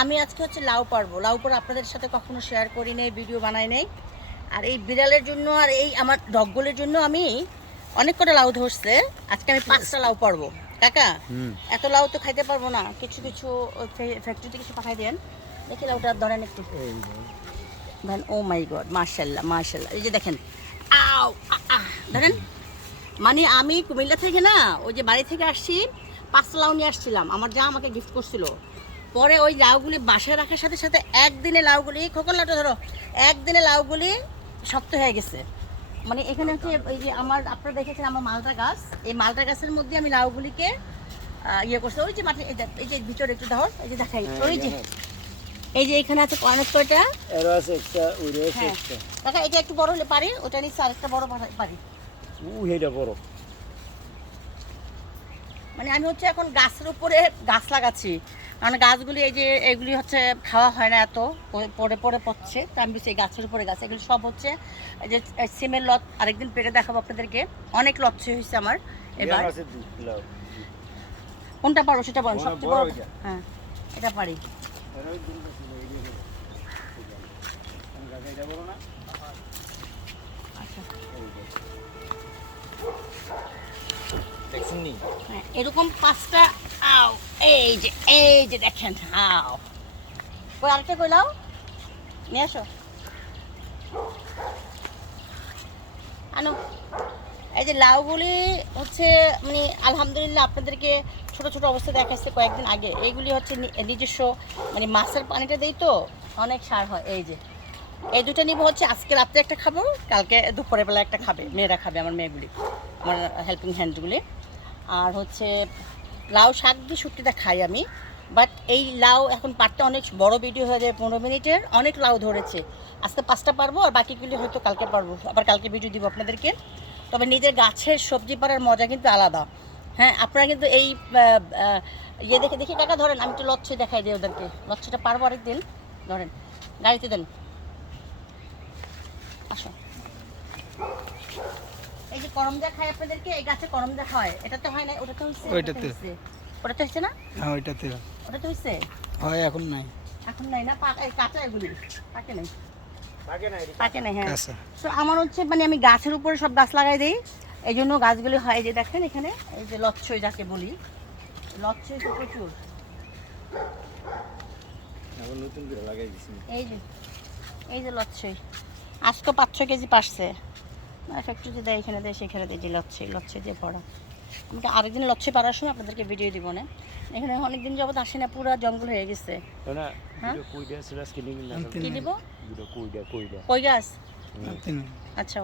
আমি আজকে হচ্ছে লাউ পারব। লাউ পর আপনাদের সাথে কখনো শেয়ার করি নেই ভিডিও বানাই নেই। আর এই বিড়ালের জন্য আর এই আমার ডগগুলোর জন্য আমি অনেক কটা লাউ ধরছে। আজকে আমি পাঁচটা লাউ পারব। কাকা এত লাউ তো খাইতে পারব না। কিছু কিছু ফ্যাক্টরিতে কিছু পাঠাই দেন। দেখি লাউটা ধরেন একটু। ধরেন ও মাই গড মার্শাল্লাহ মার্শাল্লাহ এই যে দেখেন আও ধরেন। মানে আমি কুমিল্লা থেকে না ওই যে বাড়ি থেকে আসছি পাঁচটা লাউ নিয়ে আসছিলাম। আমার যা আমাকে গিফট করছিল পরে ওই লাউগুলি বাসায় রাখার সাথে সাথে একদিনে লাউগুলি খোকন লাউটা ধরো একদিনে লাউগুলি শক্ত হয়ে গেছে। মানে এখানে হচ্ছে ওই যে আমার আপনারা দেখেছেন আমার মালটা গাছ এই মালটা গাছের মধ্যে আমি লাউগুলিকে ইয়ে করছি। ওই যে মাটি এই যে- ভিতরে একটু ধর এই যে দেখাই ওই যে। এই যে এখানে আছে অনেক কয়টা এরও আছে একটা ওইরও আছে হ্যাঁ। এটা একটু বড় হলে পারি ওটা নিচ্ছে আরেকটা বড় পারি- সেইটা বড়। মানে আমি হচ্ছে এখন গাছের উপরে গাছ লাগাচ্ছি। কারণ গাছগুলি এই যে এগুলি হচ্ছে খাওয়া হয় না এত প- পড়ে পড়ে পড়ছে। তো আমি এই গাছের উপরে গাছ এগুলি সব হচ্ছে এই যে সিমের লত আরেকদিন পেটে দেখাবো আপনাদেরকে। অনেক লচ্ছে হয়েছে আমার এবার। কোনটা পারো সেটা বলেন সবচেয়ে বড় হ্যাঁ এটা পারি। আচ্ছা। হ্যাঁ এরকম পাঁচটা আও। এই যে এই যে দেখেন, হাও। কই আরেকটা কইলাও নিয়ে আসো। আনো। এই যে লাউগুলি হচ্ছে মানে আলহামদুলিল্লাহ আপনাদেরকে ছোট ছোট অবস্থা দেখাচ্ছে কয়েকদিন আগে। এইগুলি হচ্ছে নিজস্ব মানে মাছের পানিটা দেই তো, অনেক সার হয়। এই যে, এই দুটো নিব হচ্ছে, আজকে রাত্রে একটা খাব, কালকে দুপুরের বেলা একটা খাবে, মেয়েরা খাবে, আমার মেয়েগুলি, আমার হেল্পিং হ্যান্ডগুলি আর হচ্ছে লাউ শাক দিয়ে শুক্তিটা খাই আমি। বাট এই লাউ এখন পাটটা অনেক বড় ভিডিও হয়ে যায়, পনেরো মিনিটের, অনেক লাউ ধরেছে। আজকে পাঁচটা পারব আর বাকিগুলি হয়তো কালকে পারব। আবার কালকে ভিডিও দিব আপনাদেরকে। তবে নিজের গাছের সবজি পাড়ার মজা কিন্তু আলাদা। হ্যাঁ আপনারা কিন্তু এই ইয়ে দেখে, দেখি টাকা ধরেন, আমি একটু লচ্ছি দেখাই দিই ওদেরকে। লচ্ছিটা পারব আরেকদিন, ধরেন। গাড়িতে দেন। আসো। এই যে করম দা খাই আপনাদেরকে এই গাছে করম দা হয়। এটা তো হয় না ওটা তো হচ্ছে ওইটাতে। ওটা তো হচ্ছে না? হ্যাঁ ওইটাতে। ওটা তো হচ্ছে হয় এখন নাই। এখন নাই না? পাকা এই কাঁচা এগুলি। পাকে নাই। পাকে হ্যাঁ। তো আমার হচ্ছে মানে আমি গাছের উপরে সব গাছ লাগাই দিই। এই জন্য গাছগুলি হয় যে দেখেন এখানে এই যে লচ্ছই যাকে বলি। লচ্ছই তো প্রচুর। এই যে এই যে লচ্ছই। আজকে পাঁচ ছ কেজি পারছে। ফ্যাক্টরিতে দেয় এখানে দেয় সেখানে দেয় যে লচ্ছে লচ্ছে দিয়ে পড়া। আমাকে আরেকদিন লচ্ছে পাড়ার সময় আপনাদেরকে ভিডিও দিব না। এখানে অনেকদিন যাবত আসে না পুরো জঙ্গল হয়ে গেছে। হ্যাঁ? কি দিব? কই গাছ? আচ্ছা